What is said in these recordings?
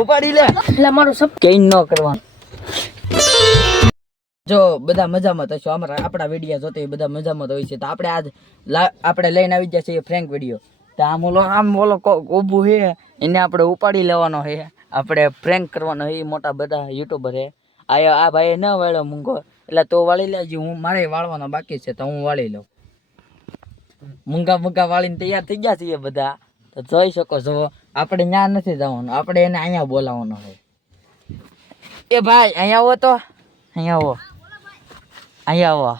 ઉપાડી લે એટલે મારું સપ કઈ ન કરવાનું. જો બધા મજામાં તો છો, આપણા વિડીયો જોતો એ બધા મજામાં તો હોય છે. તો આપણે આજ આપણે લઈને આવી ગયા છીએ ફ્રેન્ક વિડીયો. તો આમ ઓલો ઊભું છે એને આપણે ઉપાડી લેવાનો છે, આપણે ફ્રેન્ક કરવાનો છે. મોટા બધા યુટ્યુબર છે. આ ભાઈ ન વાળ્યો મૂંગો, એટલે તો વાળી લેજે. મારે વાળવાનો બાકી છે તો હું વાળી લઉં. મૂંગા વાળીને તૈયાર થઈ ગયા છીએ બધા. તો જોઈ શકો છો આપણે ત્યાં નથી જવાનું, આપણે એને અહીંયા બોલાવવાનો છે. એ ભાઈ અહીંયા આવો, તો અહીંયા આવો, અહીંયા આવો.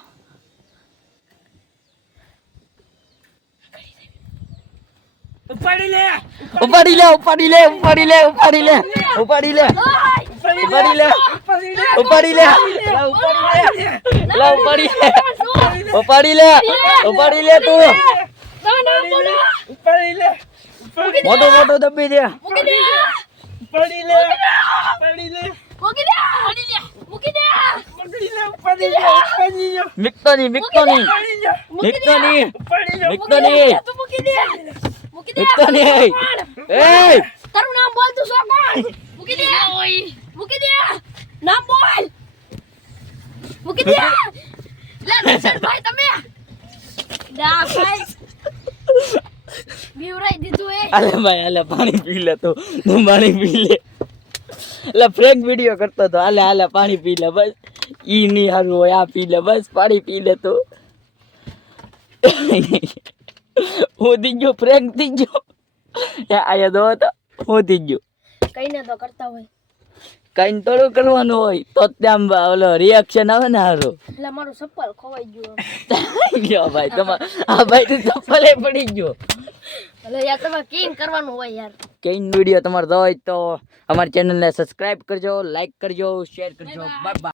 ઉપાડી લે ઉપાડી લે ઉપાડી લે ઉપાડી લે ઉપાડી લે ઉપાડી લે ઉપાડી લે ઉપાડી લે ઉપાડી લે ઉપાડી લે તું ઉપાડી લે મોટો દબી દે. ઉપાડી લે ઉપાડી લે મિકતો ની તારું નામ બોલ તું છોકરા. મૂકી દે નામ બોલ. મૂકી દે લે દર્શન ભાઈ તમે દા ભાઈ બીવરાઈ દીધું એ. અલે ભાઈ અલે પાણી પી લે તું પાણી પી લે. એટલે ફ્રેન્ક વિડીયો કરતો તો. હાલે પાણી પી લે બસ. ઈ ની હારું હોય આ પી લે બસ. પાણી પી લે તું. હું થઈ ગયો ફ્રેન્ક થઈ ગયો. આયા દો તો હું થઈ ગયો. કઈને તો કરતા હોય, કઈ થોડું કરવાનું હોય તો ત્યાં ઓલો રિએક્શન આવે ને હારું. એટલે મારું ચપ્પલ ખોવાઈ ગયું. લ્યો ભાઈ તમારે આ ભાઈ તો ચપ્પલે પડી ગયો. એટલે યાર તમારે કેમ કરવાનું હોય યાર. કેઈન વિડીયો તમારે જોઈ તો અમારી ચેનલને સબસ્ક્રાઇબ કરજો, લાઈક કરજો, શેર કરજો. Bye bye.